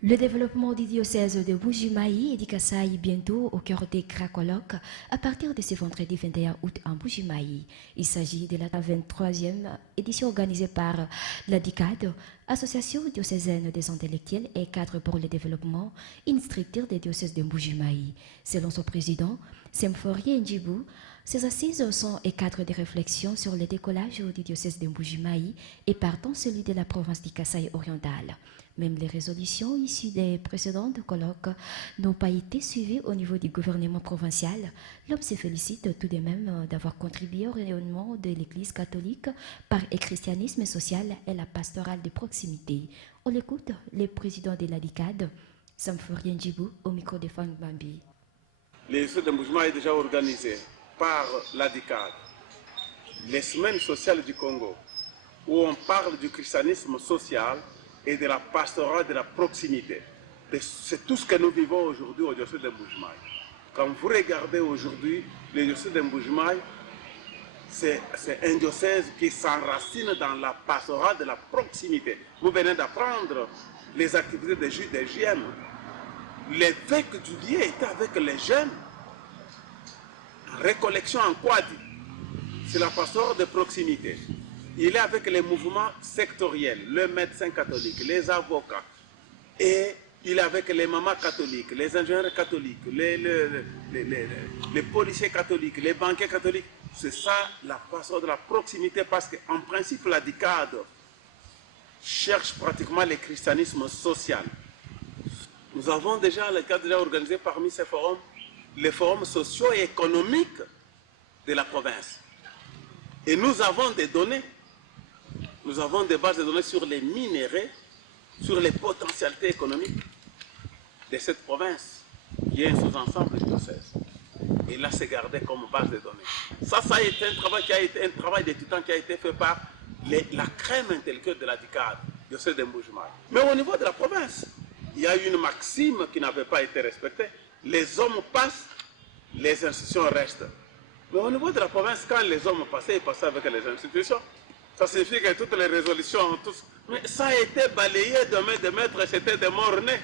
Le développement du diocèse de Bujimaï et d'Ikasaï bientôt au cœur des Cracolok à partir de ce vendredi 21 août en Bujimaï. Il s'agit de la 23e édition organisée par la DICAD, Association diocésaine des intellectuels et cadre pour le développement, une structure des diocèses de Bujimaï. Selon son président, Semforie Ndjibou, ces assises sont et cadre de réflexion sur le décollage du diocèse de Bujimaï et partant celui de la province d'Ikasaï orientale. Même les résolutions issues des précédents colloques n'ont pas été suivies au niveau du gouvernement provincial. L'homme se félicite tout de même d'avoir contribué au rayonnement de l'Église catholique par le christianisme social et la pastorale de proximité. On l'écoute, le président de la DICAD, Samfouri Ndjibou, au micro de Fang Bambi. Les Jeux de Mboujima est déjà organisé par la DICAD, les semaines sociales du Congo, où on parle du christianisme social et de la pastorale de la proximité. C'est tout ce que nous vivons aujourd'hui au diocèse de Mboujima. Quand vous regardez aujourd'hui le diocèse de Mboujima, c'est un diocèse qui s'enracine dans la pastorale de la proximité. Vous venez d'apprendre les activités des JM. L'évêque du lieu était avec les jeunes. Récollection en Kwadi, c'est la pastorale de proximité. Il est avec les mouvements sectoriels, le médecin catholique, les avocats, et il est avec les mamans catholiques, les ingénieurs catholiques, les policiers catholiques, les banquiers catholiques. C'est ça la pastorale de la proximité, parce qu'en principe, la DICAD cherche pratiquement le christianisme social. Nous avons déjà organisé parmi ces forums les forums sociaux et économiques de la province. Et nous avons des données. Nous avons des bases de données sur les minéraux, sur les potentialités économiques de cette province, qui est un sous-ensemble du diocèse. Et là, c'est gardé comme base de données. Ça a été un travail de titan qui a été fait par la crème intellectuelle de la DICAD, diocèse de Mboujima. Mais au niveau de la province, il y a une maxime qui n'avait pas été respectée. Les hommes passent, les institutions restent. Mais au niveau de la province, quand les hommes passaient, ils passaient avec les institutions. Ça signifie que toutes les résolutions, mais ça a été balayé de main de maître, c'était des morts-nés.